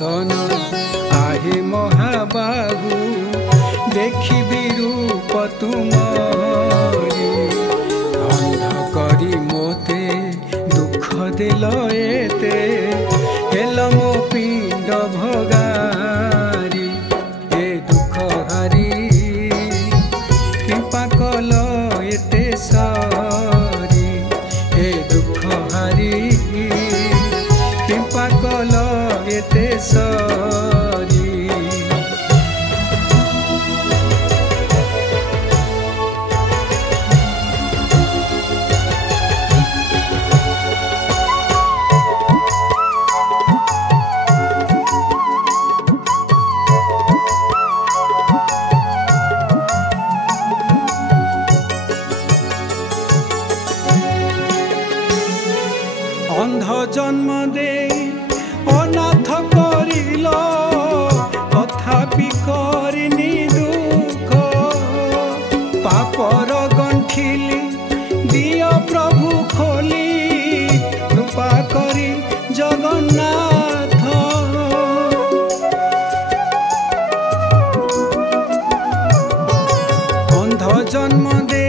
दर्शन आहे महाबाहु देखिबी रूप तुमरी अंध करी मोते दुख दिल एते हेल मो पिंड भगारी ए दुख हारी कृपा कल एते सारी ए दुख हारी कृपा कल एते सारी अंध जन्म दे अनाथ करिल तथापि करनी दुख पापर गंठिली दिय प्रभु खोली कृपा करी जगन्नाथ अंध जन्म दे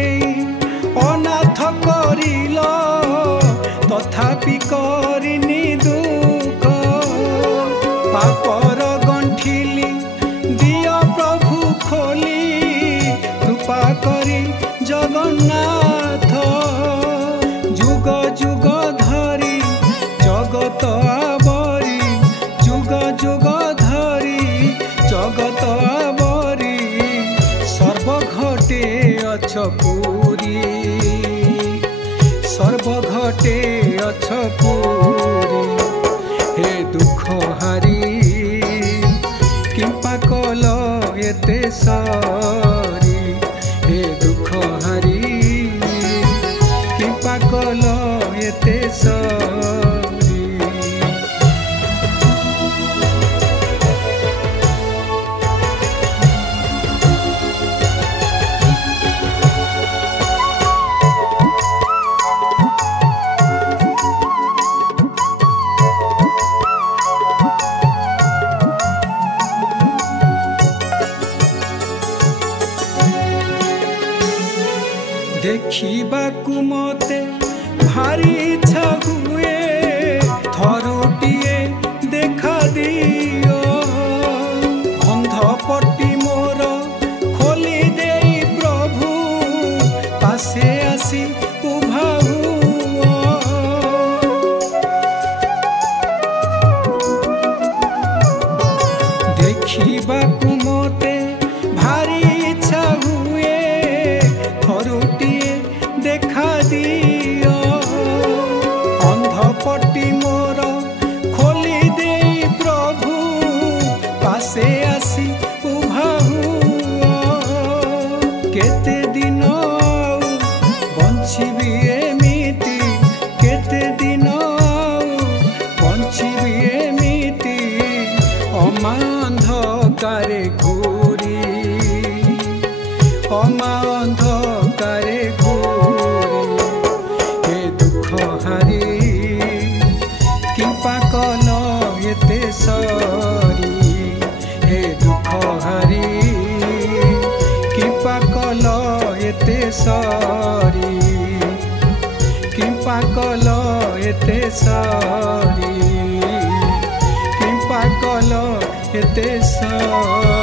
अनाथ करिल तथापि करनी दुख पापर गंठिली दिय प्रभु खोली कृपा करी जगन्नाथ जुग जुग धरी जगत आवरी जुग जुग धरी जगत आवरी सर्वघटे अछ पूरी सर्वघटे अछ पूरी हे दुख हारी कृपा कल एते सारी हे दुख हारी कृपा कल एते सारी देखिबाकु मते भारी इच्छा हुए थरुटिए देखा दियो अंध पट्टी मोर खोली देई प्रभु पासे आसी उभा हुओ देखिबाकु मते भारी इच्छा हुए थरुटिए देखा दियो अंध पट्टी मोर खोली दे प्रभु पासे आसी उभा हुओ केते दिन बंचिबी एमिति केते दिन बंचिबी एमिति अमांधकारे घूरी अमांधकारे घूरी हे दुख हारी कृपा कल एते सारी हे दुख हारी कृपा कल एते सारी कृपा कल एते सारी कृपा कल एते सारी।